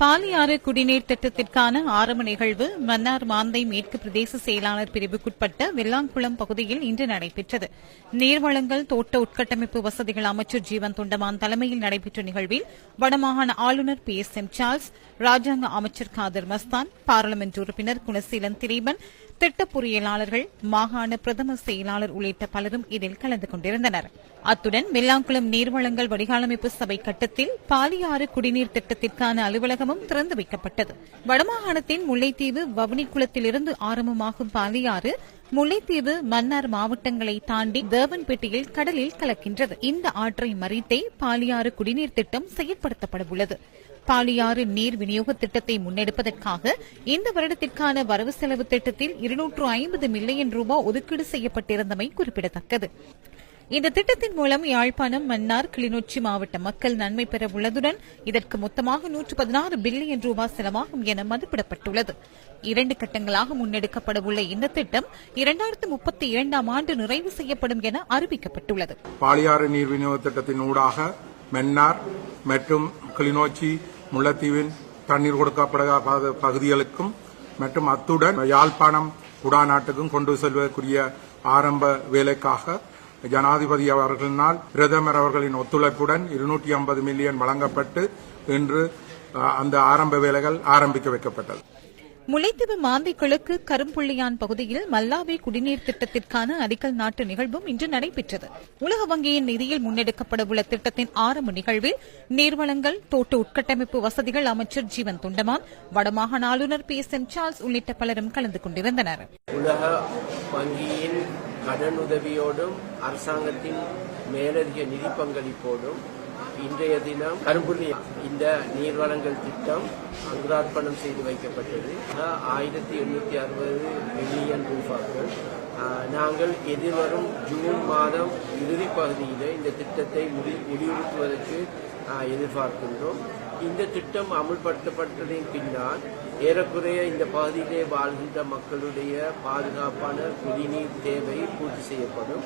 பாலியாறு குடிநீர் திட்டத்திற்கான ஆரம்ப நிகழ்வு மன்னார் மாந்தை மேற்கு பிரதேச செயலாளர் பிரிவுக்குட்பட்ட வெள்ளாங்குளம் பகுதியில் இன்று நடைபெற்றது. நீர்வளங்கள் தோட்ட உட்கட்டமைப்பு வசதிகள் அமைச்சர் ஜீவன் தொண்டமான் தலைமையில் நடைபெற்ற நிகழ்வில் வடமாகாண ஆளுநர் பி எஸ் எம் சார்ல்ஸ் ராஜாங்க அமைச்சர் காதர் மஸ்தான் பாராளுமன்ற உறுப்பினர் குணசீலன் திரீபன் திட்ட பொறியியலாளர்கள் மாகாண பிரதம செயலாளர் உள்ளிட்ட பலரும் இதில் கலந்து கொண்டிருந்தனர். அத்துடன் வெள்ளாங்குளம் நீர்வளங்கள் வடிகாலமைப்பு சபை கட்டத்தில் பாலியாறு குடிநீர் திட்டத்திற்கான அலுவலகமும் திறந்து வைக்கப்பட்டது. வடமாகாணத்தின் முல்லைத்தீவு வவுனிக்குளத்திலிருந்து ஆரம்பமாகும் பாலியாறு முல்லைத்தீவு மன்னார் மாவட்டங்களை தாண்டி தேவன்பேட்டையில் கடலில் கலக்கின்றது. இந்த ஆற்றை மறித்தே பாலியாறு குடிநீர் திட்டம் செயற்படுத்தப்பட உள்ளது பாலியாறு நீர் விநியோக திட்டத்தை முன்னெடுப்பதற்காக இந்த வருடத்திற்கான வரவு செலவு திட்டத்தில் இருநூற்று ஐம்பது மில்லியன் ரூபாய் ஒதுக்கீடு செய்யப்பட்டிருந்தமை குறிப்பிடத்தக்கது. இந்த திட்டத்தின் மூலம் யாழ்ப்பாணம் மன்னார் கிளிநொச்சி மாவட்ட மக்கள் நன்மை பெற உள்ளதுடன் இதற்கு மொத்தமாக நூற்று பதினாறு பில்லியன் ரூபாய் செலவாகும் என மதிப்பிடப்பட்டுள்ளது. இரண்டு கட்டங்களாக முன்னெடுக்கப்பட உள்ள இந்த திட்டம் இரண்டாயிரத்து முப்பத்தி இரண்டாம் ஆண்டு நிறைவு செய்யப்படும் என அறிவிக்கப்பட்டுள்ளது. பாலியாறு நீர் விநியோக திட்டத்தின் ஊடாக மன்னார் மற்றும் கிளிநொச்சி முல்லைத்தீவின் தண்ணீர் கொடுக்கப்படாத பகுதிகளுக்கும் மற்றும் அத்துடன் யாழ்ப்பாணம் குடாநாட்டுக்கும் கொண்டு செல்வதற்குரிய ஆரம்ப வேலைக்காக ஜனாதிபதி அவர்களினால் பிரதமர் அவர்களின் ஒத்துழைப்புடன் இருநூற்றி ஐம்பது மில்லியன் வழங்கப்பட்டு இன்று அந்த ஆரம்ப வேலைகள் ஆரம்பிக்க வைக்கப்பட்டது. முல்லைத்தீவு மாந்தை கிழக்கு கரும்புள்ளியான் பகுதியில் மல்லாவே குடிநீர் திட்டத்திற்கான அடிக்கல் நாட்டு நிகழ்வும் இன்று நடைபெற்றது. உலக வங்கியின் நிதியில் முன்னெடுக்கப்படவுள்ள திட்டத்தின் ஆரம்ப நிகழ்வில் நீர்வளங்கள் தோட்ட உட்கட்டமைப்பு வசதிகள் அமைச்சர் ஜீவன் துண்டமான் வடமாகாண ஆளுநர் பி எஸ் எம் சார்ல்ஸ் உள்ளிட்ட பலரும் கலந்து கொண்டிருந்தனர். உலக வங்கியின் கடனுதவியோடும் அரசாங்கத்தின் மேலதிக நிதி பங்களிப்போடும் இன்றைய தினம் கரும்புள்ளி இந்த நீர்வளங்கள் திட்டம் அங்குரார்ப்பணம் செய்து வைக்கப்பட்டது. ஆயிரத்தி எண்ணூற்றி அறுபது மில்லியன் ரூபாய்கள் நாங்கள் எதிர்வரும் ஜூன் மாதம் இறுதி பகுதியில் இந்த திட்டத்தை முடி முடிவுறுத்துவதற்கு எதிர்பார்க்கின்றோம். இந்த திட்டம் அமுல்படுத்தப்பட்டதின் பின்னால் ஏறக்குறைய இந்த பகுதியிலே வாழ்கின்ற மக்களுடைய பாதுகாப்பான குடிநீர் தேவை பூர்த்தி செய்யப்படும்.